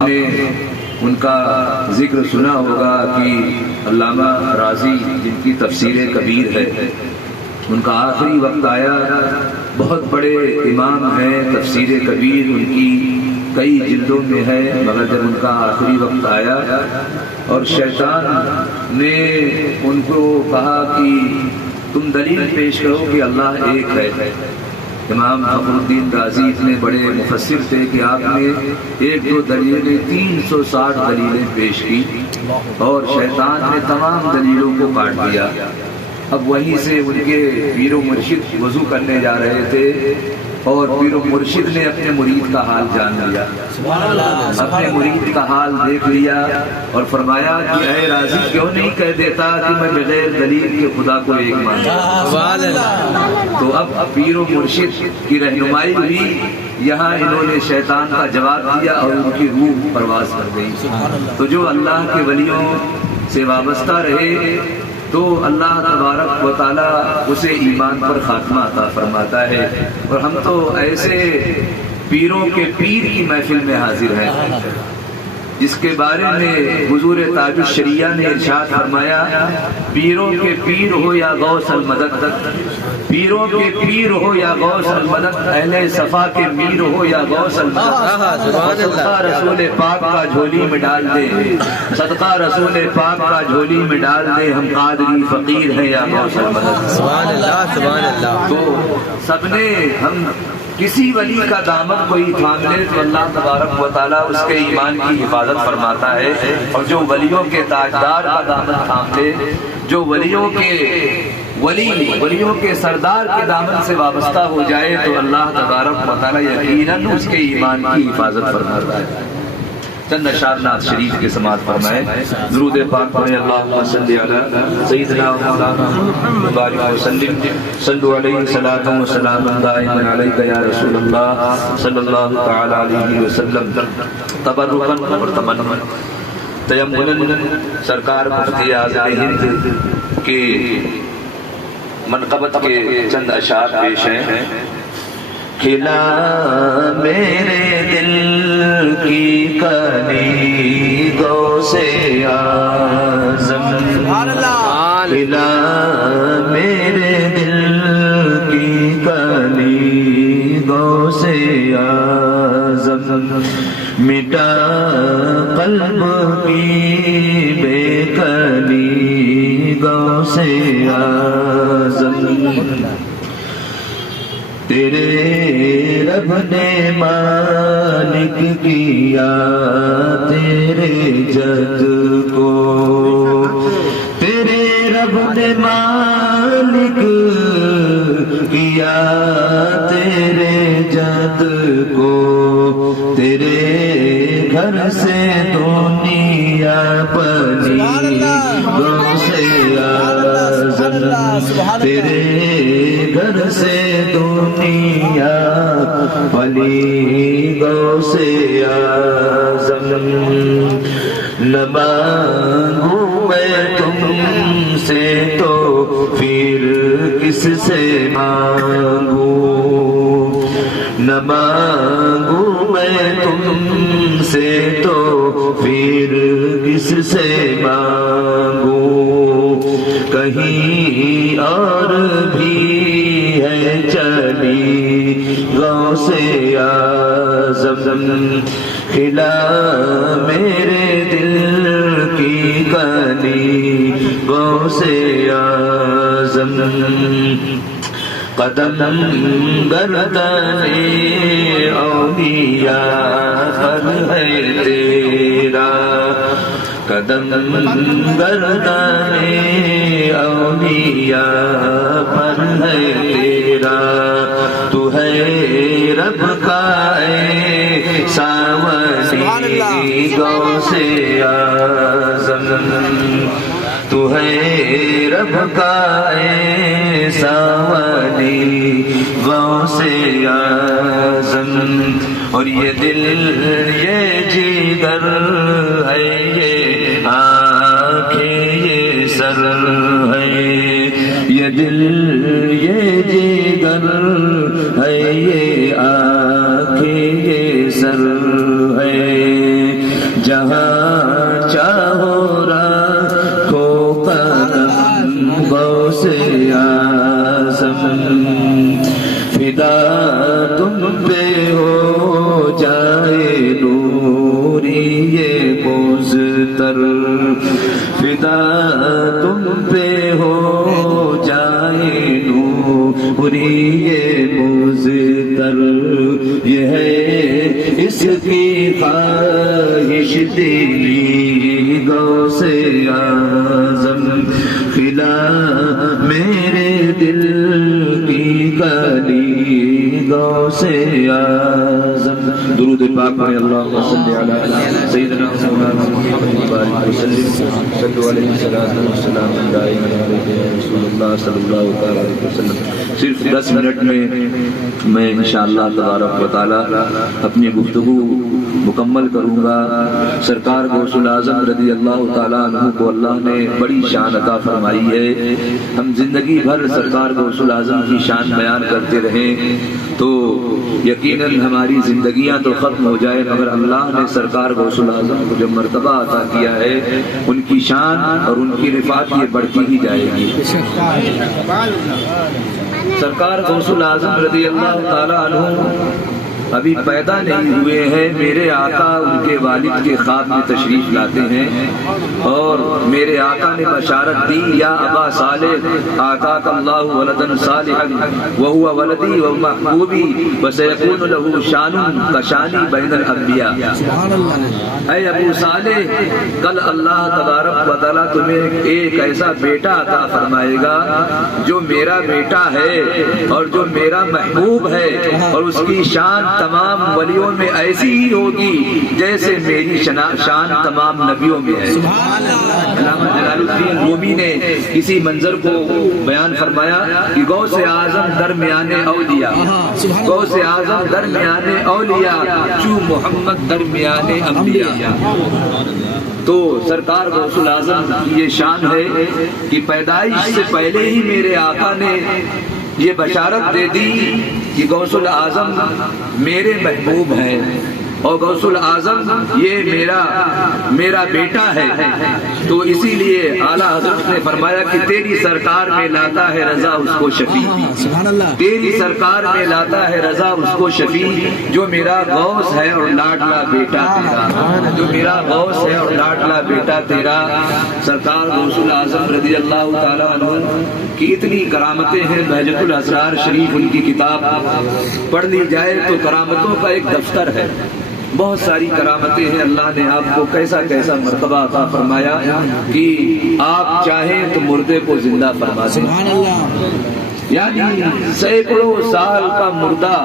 نے ان کا ذکر سنا ہوگا کہ علامہ رازی جن کی تفسیر کبیر ہے، ان کا آخری وقت آیا، بہت بڑے امام ہیں، تفسیر کبیر ان کی کئی جلدوں میں ہے، مگر جب ان کا آخری وقت آیا اور شیطان نے ان کو کہا کہ تم دلیل پیش کرو کہ اللہ ایک ہے، امام فخر الدین رازی اتنے بڑے مفسر تھے کہ آپ نے ایک دو دلیلیں 360 دلیلیں پیش کی اور شیطان نے تمام دلیلوں کو کاٹ دیا۔ اب وہیں سے ان کے پیر و مرشد وضو کرنے جا رہے تھے اور پیر و مرشد نے اپنے مرید کا حال جان لیا، اپنے مرید کا حال دیکھ لیا اور فرمایا کہ اے راضی کیوں نہیں کہہ دیتا کہ میں بغیر دلیل کے خدا کو ایک مانتا۔ تو اب پیر و مرشد کی رہنمائی ہوئی، یہاں انہوں نے شیطان کا جواب دیا اور ان کی روح پرواز کر گئی۔ تو جو اللہ کے ولیوں سے وابستہ رہے تو اللہ تبارک و تعالیٰ اسے ایمان پر خاتمہ عطا فرماتا ہے، اور ہم تو ایسے پیروں کے پیر کی محفل میں حاضر ہیں جس کے بارے میں حضور تاج الشریعہ نے ارشاد فرمایا، پیروں کے پیر ہو یا غوث المدد، پیروں کے پیر ہو یا غوث المدد، اہل صفا کے میر ہو یا غوث المدد، صدقہ رسول پاک کا جھولی میں ڈال دے، صدقہ رسول پاک کا جھولی میں ڈال دے، ہم قادری فقیر ہیں یا غوث المدد۔ سبحان اللہ سبحان اللہ۔ تو سب نے ہم کسی ولی کا دامن کوئی تھام لے تو اللہ تبارک و تعالیٰ اس کے ایمان کی حفاظت فرماتا ہے، اور جو ولیوں کے تاجدار کا دامن تھام لے، جو ولیوں کے سردار کے دامن سے وابستہ ہو جائے تو اللہ تبارک و تعالیٰ یقیناً اس کے ایمان کی حفاظت فرماتا ہے۔ چند اشعار نعت شریف کے سماعت فرمائیں، درود پاک پڑھیں، اللہم صلی علی سیدنا مولانا بارک وسلم، صلو علیہ صلاۃ و سلام دائما علیک یا رسول اللہ صلی اللہ تعالی علیہ وسلم، تبرکا اور تمنا تیمنا سرکار مفتی اعظم ہند کے منقبت کے چند اشعار پیش ہیں۔ کھلا میرے دل کی کلی غوث اعظم، کھلا میرے دل کی کلی غوث اعظم، مٹا قلب کی بے کلی غوث اعظم، تیرے رب نے مالک کیا تیرے جد کو، تیرے رب نے مالک کیا تیرے جد کو، تیرے گھر سے دنیا پلی غوث اعظم، تیرے گھر سے دنیا پلی غوث اعظم، نہ مانگوں میں تم سے تو پھر کس سے مانگوں، نہ مانگوں میں تم سے تو پھر کس سے مانگوں، کہیں اور بھی ہے چلی غوث اعظم، کھلا میرے دل کی کلی غوث اعظم، قدم گردن اولیاء پر ہے تیرا، قدم گردن اولیاء پر ہے تیرا، تو ہے رب کا ایسا ولی غوث اعظم، تو ہے رب کا ایسا ولی غوث اعظم، اور یہ دل یہ جگر ہے، یہ آنکھیں یہ سر ہے، یہ دل یہ جگر ہے، یہ آنکھیں یہ سر ہے، جہاں چاہو رکھو قدم غوث اعظم فدا تم پہ ہو جائے نوری یہ مزتر فدا تم پہ ہو جائے نوری یہ مزتر یہ ہے اس کی خواہش دلی غوث اعظم کھلا میرے دل کی کلی غوث اعظم درود پاک پڑھیں اللہم صلی علی سیدنا محمد وآلہ وسلم صلو علیہ السلام رسول اللہ صلی اللہ علیہ وسلم صرف 10 منٹ میں انشاءاللہ تبارک و تعالی اپنی گفتگو مکمل کروں گا۔ سرکار غوث الاعظم رضی اللہ تعالیٰ عنہ کو اللہ نے بڑی شان عطا فرمائی ہے۔ ہم زندگی بھر سرکار غوث الاعظم کی شان بیان کرتے رہیں تو یقیناً ہماری زندگیاں تو ختم ہو جائے، مگر اللہ نے سرکار غوث الاعظم کو جو مرتبہ عطا کیا ہے ان کی شان اور ان کی رفعت یہ بڑھتی ہی جائے گی۔ سرکار غوث الاعظم رضی اللہ تعالیٰ عنہ ابھی پیدا نہیں ہوئے ہیں، میرے آقا ان کے والد کے خواب میں تشریف لاتے ہیں اور میرے آقا نے بشارت دی، یا ابا صالح آتاک اللہ ولدا صالحا وہو ولدی ومحبوبی وسیکون له شان کشانی بین الانبیاء۔ اے ابو صالح، کل اللہ تبارک و تعالیٰ تمہیں ایک ایسا بیٹا عطا فرمائے گا جو میرا بیٹا ہے اور جو میرا محبوب ہے، اور اس کی شان تمام ولیوں میں ایسی ہی ہوگی جیسے میری شان تمام نبیوں میں ہے۔ علامہ جلال الدین رومی نے کسی منظر کو بیان فرمایا کہ غوث اعظم درمیان اولیاء، غوث اعظم درمیان اولیاء چو محمد درمیان انبیاء۔ تو سرکار غوث الاعظم کی یہ شان ہے کہ پیدائش سے پہلے ہی میرے آقا نے یہ بشارت دے دی کہ غوث الاعظم میرے محبوب ہیں اور غوث الاعظم یہ میرا بیٹا ہے۔ تو اسی لیے اعلیٰ حضرت نے فرمایا کہ تیری سرکار میں لاتا ہے رضا اس کو شفیع، تیری سرکار میں لاتا ہے رضا اس کو شفیع، جو میرا غوث ہے اور لاڈلا بیٹا تیرا، جو میرا غوث ہے اور لاڈلا بیٹا تیرا۔ سرکار غوث الاعظم رضی اللہ تعالیٰ عنہ کی اتنی کرامتیں ہیں، بہجت الاسرار شریف ان کی کتاب پڑھ لی جائے تو کرامتوں کا ایک دفتر ہے، بہت ساری کرامتیں ہیں۔ اللہ نے آپ کو کیسا کیسا مرتبہ عطا فرمایا کہ آپ چاہیں تو مردے کو زندہ فرما دیں، یعنی سینکڑوں سال کا مردہ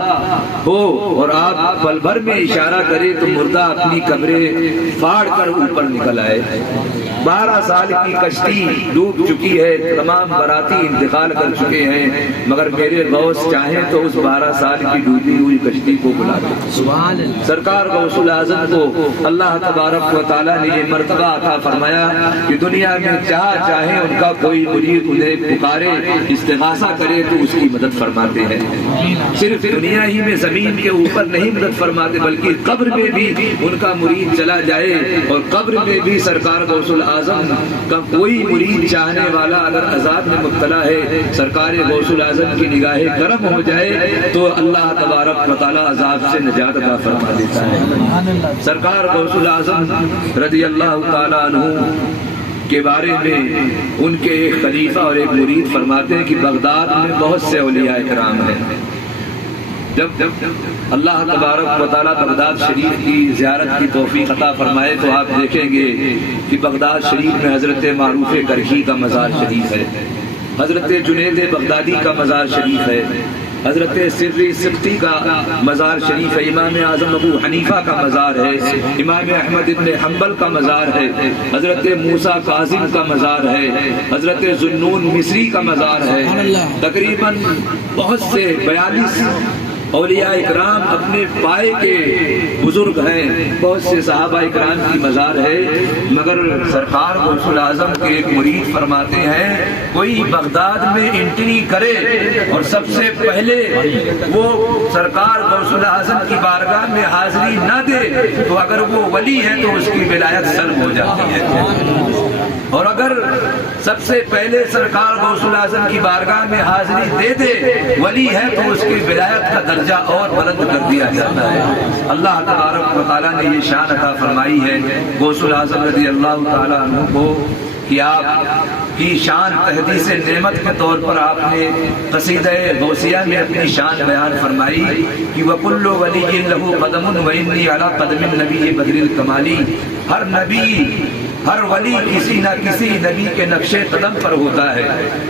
ہو اور آپ پل بھر میں اشارہ کرے تو مردہ اپنی قبریں پھاڑ کر اوپر نکل آئے۔ 12 سال کی کشتی ڈوب چکی ہے، تمام باراتی انتقال کر چکے ہیں، مگر میرے غوث چاہیں تو اس 12 سال کی ڈوبی ہوئی کشتی کو بلا دے۔ سرکار غوث الاعظم کو اللہ تبارک و تعالیٰ نے یہ مرتبہ عطا فرمایا کہ دنیا میں چاہیں ان کا کوئی مرید انہیں پکارے، استغاثہ کرے تو اس کی مدد فرماتے ہیں۔ صرف دنیا ہی میں زمین کے اوپر نہیں مدد فرماتے بلکہ قبر میں بھی ان کا مرید چلا جائے اور قبر میں بھی سرکار غوث الاعظم کا کوئی مرید چاہنے والا اگر عذاب میں مبتلا ہے، سرکار غوث الاعظم کی نگاہ کرم ہو جائے تو اللہ تبارک و تعالی عذاب سے نجات عطا فرما دیتا ہے۔ سرکار غوث الاعظم رضی اللہ تعالی عنہ کے بارے میں ان کے ایک خلیفہ اور ایک مرید فرماتے ہیں کہ بغداد میں بہت سے اولیاء کرام ہیں۔ جب اللہ تبارک و تعالیٰ بغداد شریف کی زیارت کی توفیق عطا فرمائے تو آپ دیکھیں گے کہ بغداد شریف میں حضرت معروف کرخی کا مزار شریف ہے، حضرت جنید بغدادی کا مزار شریف ہے، حضرت سری سبتی کا مزار شریف ہے، امام اعظم ابو حنیفہ کا مزار ہے، امام احمد ابن حنبل کا مزار ہے، حضرت موسیٰ کاظم کا مزار ہے، حضرت ذوالنون مصری کا مزار ہے۔ تقریباً بہت سے 42 اولیاء اکرام اپنے پائے کے بزرگ ہیں، بہت سے صحابہ اکرام کی مزار ہے، مگر سرکار غوث الاعظم کے ایک مرید فرماتے ہیں کوئی بغداد میں انٹری کرے اور سب سے پہلے وہ سرکار غوث الاعظم کی بارگاہ میں حاضری نہ دے تو اگر وہ ولی ہے تو اس کی ولایت سلب ہو جاتی ہے، اور اگر سب سے پہلے سرکار غوث الاعظم کی بارگاہ میں حاضری دے دے ولی ہے تو اس کی ولایت کا درجہ اور بلند کر دیا جاتا ہے۔ اللہ تبارک و تعالیٰ نے یہ شان عطا فرمائی ہے غوث الاعظم رضی اللہ تعالیٰ عنہ کو کہ آپ کی شان تحدیث نعمت کے طور پر آپ نے قصیدہ غوثیہ میں اپنی شان بیان فرمائی کہ وَكُلُّ وَلِيٍّ لَهُ قَدَمٌ وَإِنِّي عَلَىٰ قَدَمِ النَّبِيِّ بَدْرِ الْكَمَالِ، ہر نبی ہر ولی کسی نہ کسی نبی کے نقش قدم پر ہوتا ہے،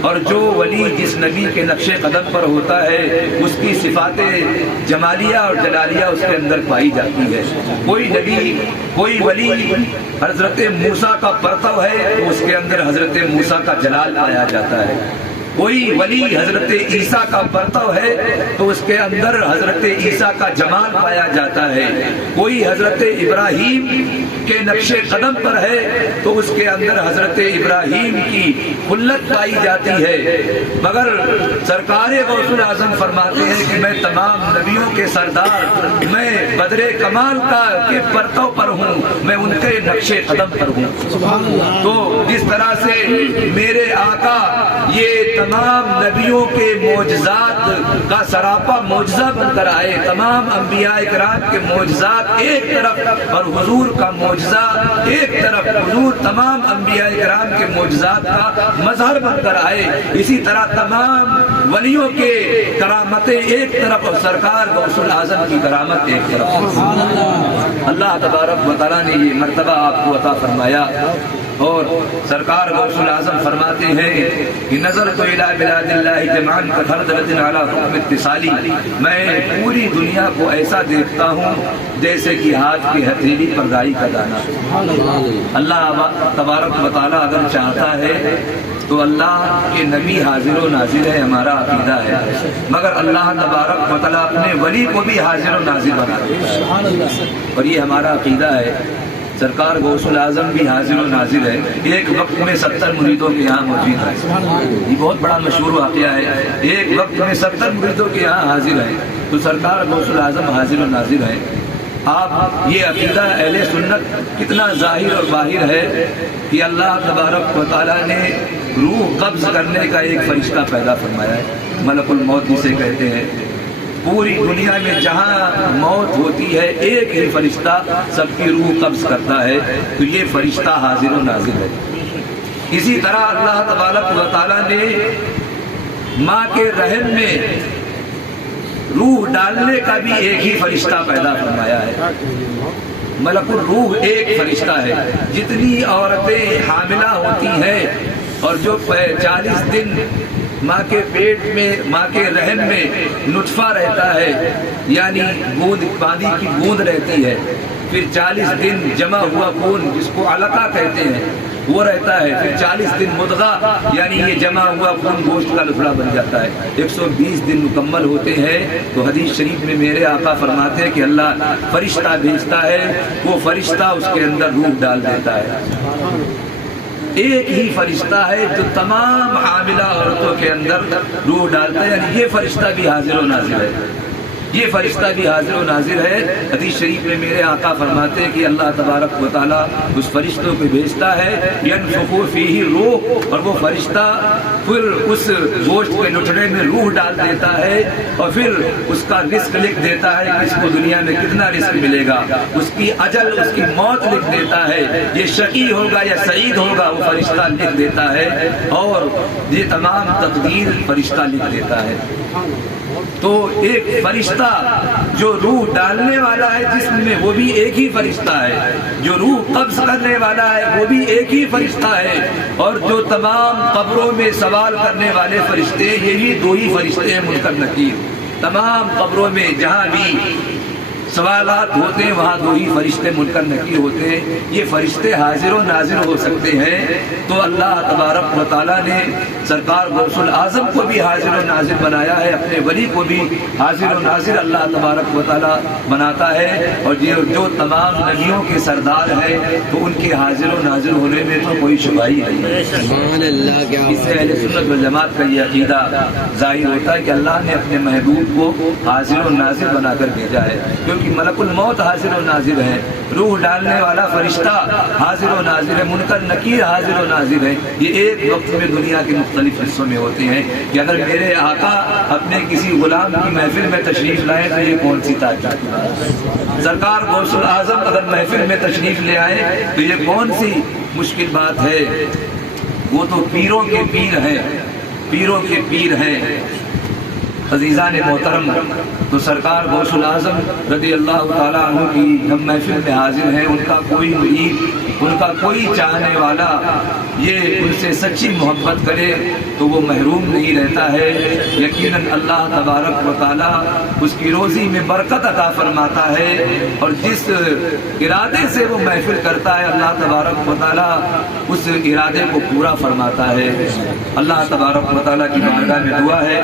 اور جو ولی جس نبی کے نقش قدم پر ہوتا ہے اس کی صفات جمالیہ اور جلالیہ اس کے اندر پائی جاتی ہے۔ کوئی نبی کوئی ولی حضرت موسیٰ کا پرتو ہے تو اس کے اندر حضرت موسیٰ کا جلال پایا جاتا ہے، کوئی ولی حضرت عیسیٰ کا پرتو ہے تو اس کے اندر حضرت عیسیٰ کا جمال پایا جاتا ہے، کوئی حضرت ابراہیم کے نقش قدم پر ہے تو اس کے اندر حضرت ابراہیم کی خلت پائی جاتی ہے، مگر سرکار غوث الاعظم فرماتے ہیں کہ میں تمام نبیوں کے سردار، میں بدر کمال کا کے پرتو پر ہوں، میں ان کے نقش قدم پر ہوں۔ تو جس طرح سے میرے آقا یہ تمام نبیوں کے معجزات کا سراپا معجزہ بن کر آئے، تمام انبیاء اکرام کے معجزات ایک طرف اور حضور کا معجزہ ایک طرف، حضور تمام انبیاء اکرام کے معجزات کا مظہر بن کر آئے، اسی طرح تمام ولیوں کے کرامتیں ایک طرف اور سرکار غوث الاعظم کی کرامت ایک طرف۔ اللہ تبارک و تعالیٰ نے یہ مرتبہ آپ کو عطا فرمایا، اور سرکار غوث الاعظم فرماتے ہیں کہ نظر تو الى بلاد اللہ جمعاً کخردلۃ علی حکم اتصالی، میں پوری دنیا کو ایسا دیکھتا ہوں جیسے کہ ہاتھ کی ہتھیلی پر رائی کا دانہ۔ اللہ تبارک و تعالیٰ اگر چاہتا ہے تو اللہ کے نبی حاضر و ناظر ہے، ہمارا عقیدہ ہے، مگر اللہ تبارک و تعالیٰ اپنے ولی کو بھی حاضر و ناظر بنا دیتا ہے، اور یہ ہمارا عقیدہ ہے۔ سرکار غوث الاعظم بھی حاضر و ناظر ہے، ایک وقت میں 70 مریدوں کے یہاں موجود ہے، یہ بہت بڑا مشہور واقعہ ہے، ایک وقت میں 70 مریدوں کے یہاں حاضر ہے، تو سرکار غوث الاعظم حاضر و ناظر ہے۔ آپ یہ عقیدہ اہل سنت کتنا ظاہر اور باہر ہے کہ اللہ تبارک و تعالیٰ نے روح قبض کرنے کا ایک فرشتہ پیدا فرمایا ہے، ملک الموت جسے کہتے ہیں۔ پوری دنیا میں جہاں موت ہوتی ہے ایک ہی فرشتہ سب کی روح قبض کرتا ہے، تو یہ فرشتہ حاضر و ناظر ہے۔ اسی طرح اللہ تبارک و تعالیٰ نے ماں کے رحم میں روح ڈالنے کا بھی ایک ہی فرشتہ پیدا فرمایا ہے، ملک الروح ایک فرشتہ ہے۔ جتنی عورتیں حاملہ ہوتی ہیں اور جو 40 دن ماں کے پیٹ میں ماں کے رحم میں نطفہ رہتا ہے، یعنی بوند پانی کی بوند رہتی ہے، پھر 40 دن جمع ہوا خون جس کو علقہ کہتے ہیں وہ رہتا ہے، پھر 40 دن مضغہ یعنی یہ جمع ہوا خون گوشت کا لفڑا بن جاتا ہے، 120 دن مکمل ہوتے ہیں۔ تو حدیث شریف میں میرے آقا فرماتے ہیں کہ اللہ فرشتہ بھیجتا ہے، وہ فرشتہ اس کے اندر روح ڈال دیتا ہے۔ ایک ہی فرشتہ ہے جو تمام حاملہ عورتوں کے اندر روح ڈالتا ہے، یعنی یہ فرشتہ بھی حاضر و ناظر ہے، یہ فرشتہ بھی حاضر و ناظر ہے۔ حدیث شریف میں میرے آقا فرماتے ہیں کہ اللہ تبارک و تعالیٰ اس فرشتوں کو بھیجتا ہے، ینفخ فیہ روح، اور وہ فرشتہ پھر اس گوشت کے لٹڑے میں روح ڈال دیتا ہے، اور پھر اس کا رزق لکھ دیتا ہے کہ اس کو دنیا میں کتنا رزق ملے گا، اس کی اجل اس کی موت لکھ دیتا ہے، یہ شقی ہوگا یا سعید ہوگا وہ فرشتہ لکھ دیتا ہے، اور یہ تمام تقدیر فرشتہ لکھ دیتا ہے۔ تو ایک فرشتہ جو روح ڈالنے والا ہے جسم میں وہ بھی ایک ہی فرشتہ ہے، جو روح قبض کرنے والا ہے وہ بھی ایک ہی فرشتہ ہے، اور جو تمام قبروں میں سوال کرنے والے فرشتے یہی دو ہی فرشتے ہیں، منکر نکیر۔ تمام قبروں میں جہاں بھی سوالات ہوتے ہیں وہاں دو ہی فرشتے منکر نکیر ہوتے ہیں. یہ فرشتے حاضر و ناظر ہو سکتے ہیں تو اللہ تبارک و تعالیٰ نے سرکار غوث الاعظم کو بھی حاضر و ناظر بنایا ہے, اپنے ولی کو بھی حاضر و ناظر اللہ تبارک و تعالیٰ بناتا ہے. اور جو تمام نبیوں کے سردار ہیں تو ان کے حاضر و ناظر ہونے میں تو کوئی شبہ ہی نہیں ہے. اس سے اہل سنت والجماعت کا یہ عقیدہ ظاہر ہوتا ہے کہ اللہ نے اپنے محبوب کو حاضر و ناظر بنا کر بھیجا ہے, کیونکہ ملک الموت حاضر و ناظر ہے, روح ڈالنے والا فرشتہ حاضر و ناظر ہے, منکر نکیر حاضر و ناظر ہے. یہ ایک وقت میں دنیا کے مختلف حصوں میں ہوتے ہیں کہ اگر میرے آقا اپنے کسی غلام کی محفل میں تشریف لائے تو یہ کون سی تعجب کی بات ہے. سرکار غوث الاعظم اگر محفل میں تشریف لے آئے تو یہ کون سی مشکل بات ہے. وہ تو پیروں کے پیر ہیں, پیروں کے پیر ہیں. عزیزان محترم, تو سرکار غوث الاعظم رضی اللہ تعالیٰ عنہ کی ہم محفل میں حاضر ہیں. ان کا کوئی مرید, ان کا کوئی چاہنے والا یہ ان سے سچی محبت کرے تو وہ محروم نہیں رہتا ہے. یقیناً اللہ تبارک و تعالیٰ اس کی روزی میں برکت عطا فرماتا ہے, اور جس ارادے سے وہ محفل کرتا ہے اللہ تبارک و تعالیٰ اس ارادے کو پورا فرماتا ہے. اللہ تبارک و تعالیٰ کی بارگاہ میں دعا ہے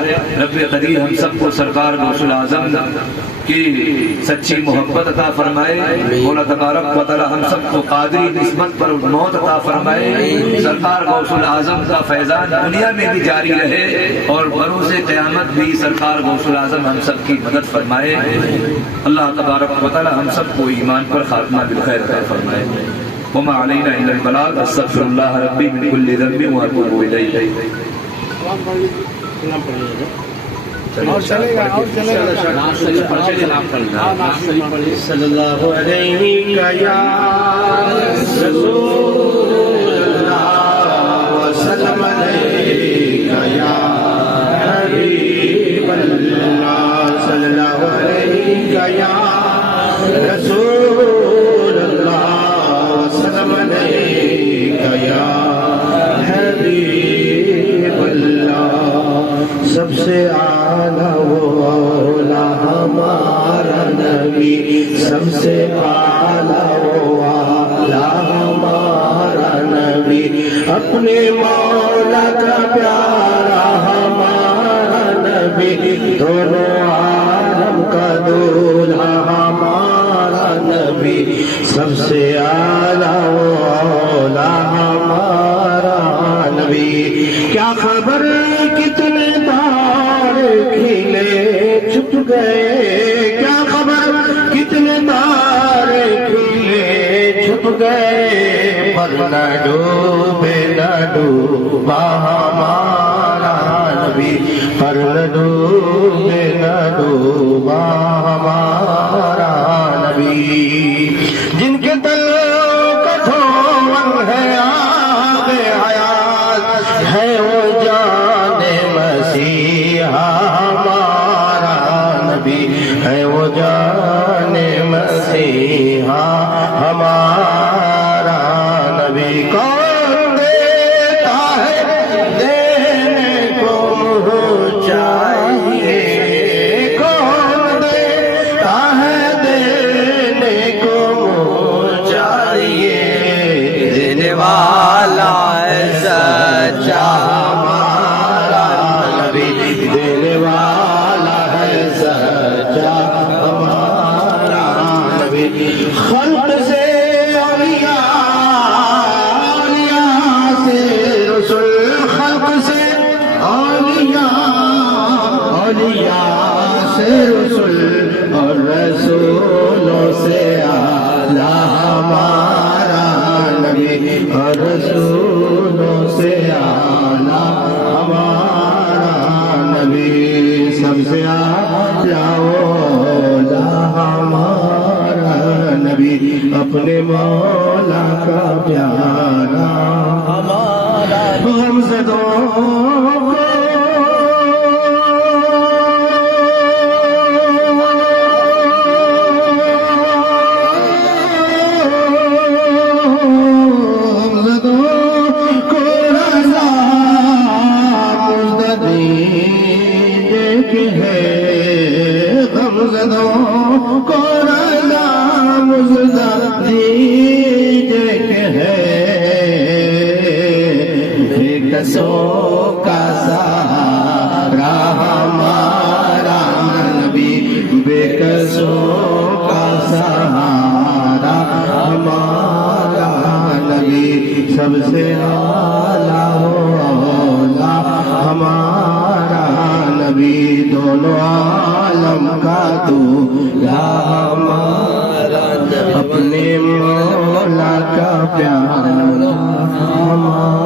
رب قدیر ہم سب کو سرکار غوث الاعظم کی سچی محبت عطا فرمائے. مولا تبارک و تعالی ہم سب کو قادری نسبت پر موت عطا فرمائے. سرکار غوث الاعظم کا فیضان دنیا میں بھی جاری رہے اور بروز قیامت بھی سرکار غوث الاعظم ہم سب کی مدد فرمائے. اللہ تبارک و تعالی ہم سب کو ایمان پر خاتمہ بالخیر عطا فرمائے. وما علینا الا البلاغ. استغفر اللہ ربی من کل ذنب واتوب الیہ. اور چلے گا, اور چلے گا. صلی اللہ علیہ وسلم علیہ یا حبیب اللہ, صلی اللہ علیہ یا رسول اللہ, وسلم علیہ یا حبیب اللہ. سب سے اعلیٰ وہ اولا ہمارا نبی, سب سے اعلیٰ وہ اولا ہمارا نبی, اپنے مولا کا پیارا ہمارا نبی, دونوں عالم کا دولہا ہمارا نبی. سب سے اعلیٰ وہ اولا ہمارا نبی. کیا خبر کتنے تارے کھلے چھپ گئے, کیا خبر کتنے تارے کھلے چھپ گئے, پر نہ ڈوبے نہ ڈوبا ہمارا نبی, پر نہ ڈوبے نہ ڈوبا ہمارا نبی. جن کے دل کا دھون ہے آب حیات ہے وہ جان مسیحا ہمارا نبی, ہے وہ جان مسیحا ہمارا نبی. کون دیتا ہے دینے کو چاہیے, کون دیتا ہے دینے کو چاہیے, دینے والا ہے سچا ہمارا نبی, دینے والا ہے سچا ہمارا نبی. خلق سے اولیاء, اولیاء سے رسول, خلق سے اولیاء, اولیاء سے رسول, اور رسولوں سے اعلیٰ ہمارا نبی, اور رسولوں سے اعلیٰ ہمارا نبی. سب سے اعلیٰ اولا ہمارا نبی, اپنے مولا کا پیارا ہم زدوں کو غمزدوں کو کسوں کا سہارا ہمارا نبی، بے کسوں کا سہارا ہمارا نبی، سب سے اعلیٰ اولیاء ہمارا نبی، دونوں عالم کا دولا ہمارا نبی، اپنے مولا کا پیارا ہمارا